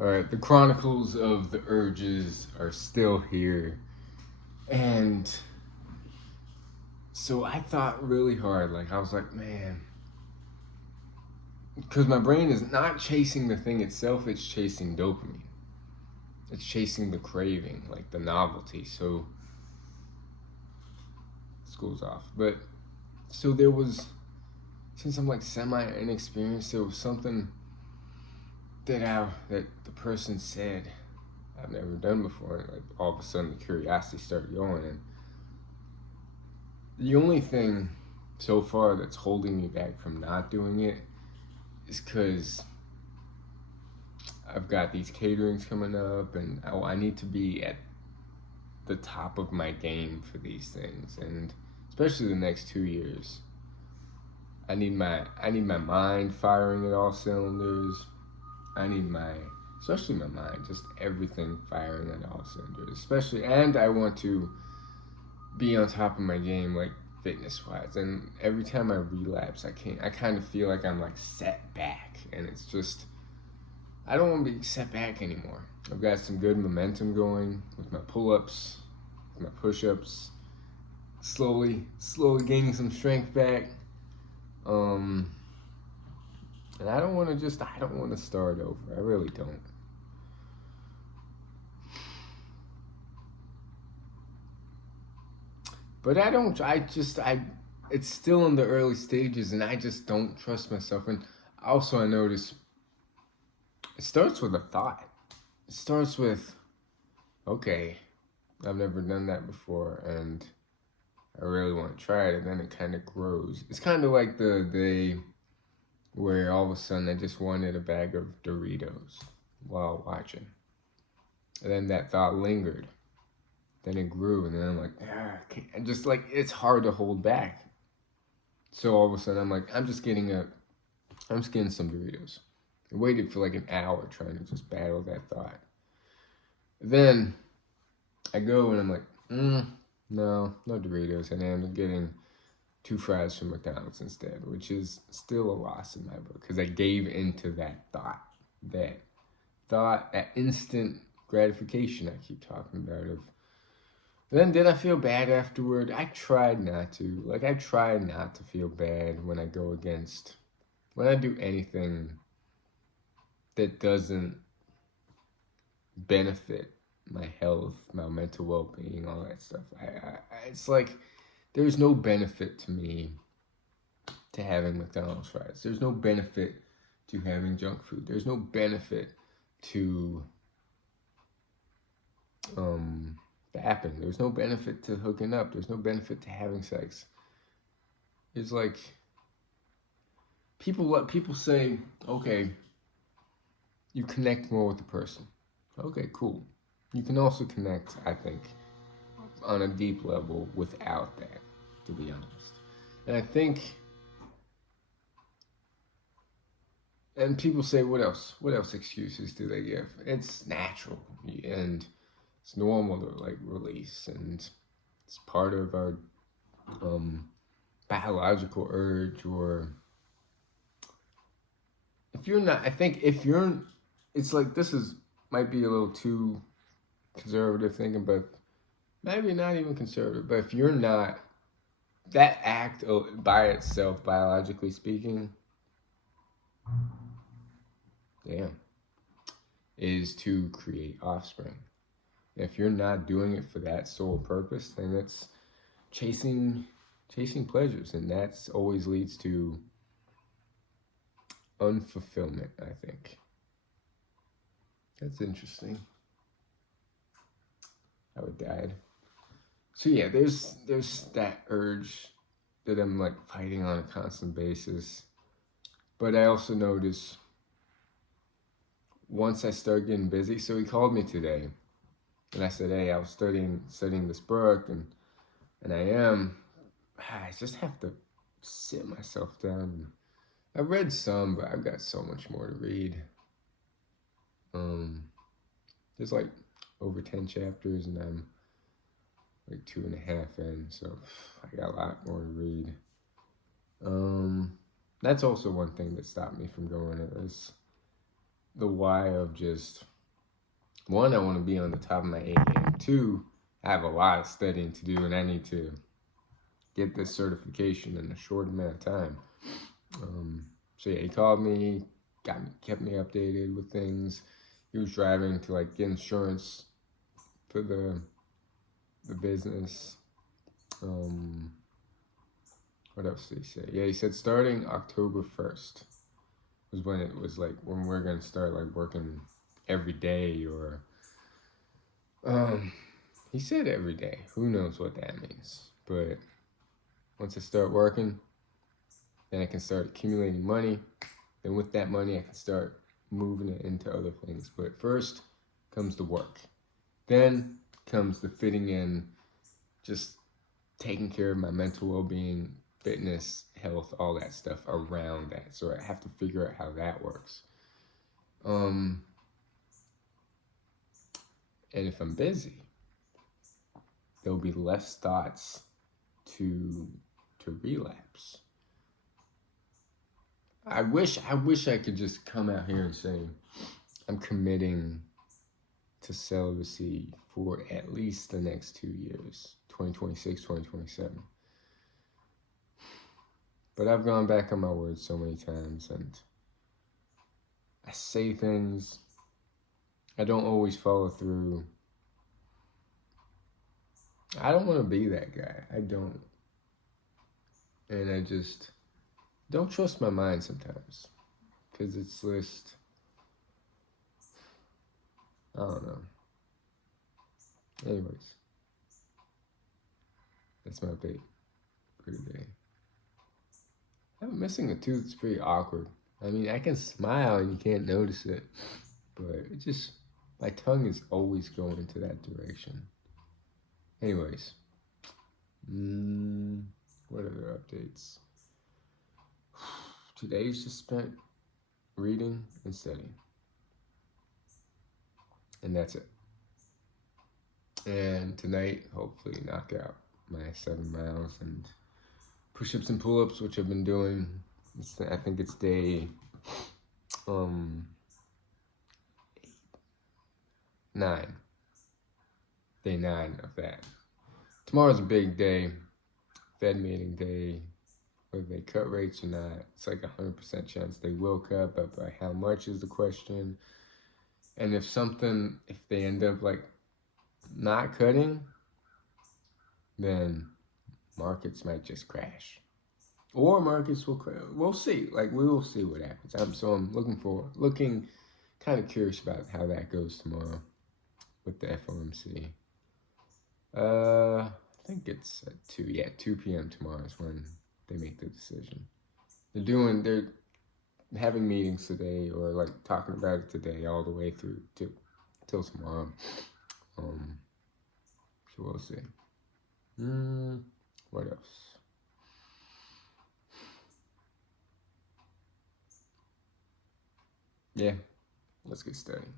Alright, the chronicles of the urges are still here. And so I thought really hard. Like, I was like, man, because my brain is not chasing the thing itself, it's chasing dopamine. It's chasing the craving, like the novelty. So, school's off. But, so there was, since I'm like semi inexperienced, there was something that the person said I've never done before. And like all of a sudden the curiosity started going. And the only thing so far that's holding me back from not doing it is because I've got these caterings coming up, and I need to be at the top of my game for these things, and especially the next 2 years. I need my mind firing at all cylinders. Especially my mind, just everything firing at all cylinders. Especially, and I want to be on top of my game, like fitness wise. And every time I relapse, I kind of feel like I'm like set back, and it's just, I don't want to be set back anymore. I've got some good momentum going with my pull-ups, with my push-ups, slowly gaining some strength back. And I don't want to start over. I really don't. But it's still in the early stages, and I just don't trust myself. And also I notice it starts with a thought. It starts with, okay, I've never done that before, and I really want to try it, and then it kind of grows. It's kind of like the day where all of a sudden I just wanted a bag of Doritos while watching. And then that thought lingered. Then it grew, and then I'm like, and just like, it's hard to hold back. So all of a sudden I'm like, I'm just getting some Doritos. I waited for like an hour trying to just battle that thought. Then I go and I'm like, no Doritos, and I'm getting 2 fries from McDonald's instead, which is still a loss in my book, because I gave into that thought, that instant gratification I keep talking about. Of then, did I feel bad afterward? I tried not to. Like, I try not to feel bad when I do anything that doesn't benefit my health, my mental well-being, all that stuff. It's like, there's no benefit to me to having McDonald's fries. There's no benefit to having junk food. There's no benefit to fapping. There's no benefit to hooking up. There's no benefit to having sex. It's like, people say, okay, you connect more with the person. Okay, cool. You can also connect, I think, on a deep level without that, to be honest. And I think, and people say, what else? What else excuses do they give? It's natural, and it's normal to like release, and it's part of our biological urge. Or it's like, might be a little too conservative thinking, but maybe not even conservative. But if you're not, that act by itself, biologically speaking, is to create offspring. If you're not doing it for that sole purpose, then it's chasing pleasures, and that's always leads to unfulfillment, I think. That's interesting. How it died. So yeah, there's that urge that I'm like fighting on a constant basis. But I also notice once I start getting busy, so he called me today, and I said, hey, I was studying this book, and I just have to sit myself down. I read some, but I've got so much more to read. There's like over 10 chapters, and I'm like 2.5 in, so I got a lot more to read. That's also one thing that stopped me from going. It was the why of just, one, I want to be on the top of my A game. Two, I have a lot of studying to do, and I need to get this certification in a short amount of time. So yeah, he called me, kept me updated with things. He was driving to like get insurance for the business. What else did he say? Yeah, he said starting October 1st was when it was like when we're gonna start like working every day, or he said every day. Who knows what that means? But once I start working, then I can start accumulating money. Then with that money, I can start moving it into other things. But first comes the work. Then comes the fitting in, just taking care of my mental well-being, fitness, health, all that stuff around that. So I have to figure out how that works. And if I'm busy, there'll be less thoughts to relapse. I wish I could just come out here and say I'm committing to celibacy for at least the next 2 years, 2026, 2027. But I've gone back on my word so many times, and I say things, I don't always follow through. I don't want to be that guy. I don't. And I just don't trust my mind sometimes. Because it's just, I don't know. Anyways, that's my update for today. I'm missing a tooth. It's pretty awkward. I mean, I can smile and you can't notice it. But it just, my tongue is always going into that direction. Anyways, what other updates? Today's just spent reading and studying. And that's it. And tonight, hopefully knock out my 7 miles and push-ups and pull-ups, which I've been doing. I think it's day 9. Day 9 of that. Tomorrow's a big day. Fed meeting day. Whether they cut rates or not, it's like 100% chance they will cut, but by how much is the question. And if they end up like not cutting, then markets might just crash. Or markets will crash. We'll see. Like, we will see what happens. I'm looking kind of curious about how that goes tomorrow with the FOMC. I think it's at 2. Yeah, 2 p.m. tomorrow is when they make the decision. They're having meetings today, or like talking about it today all the way through till tomorrow. So we'll see. What else? Yeah, let's get started.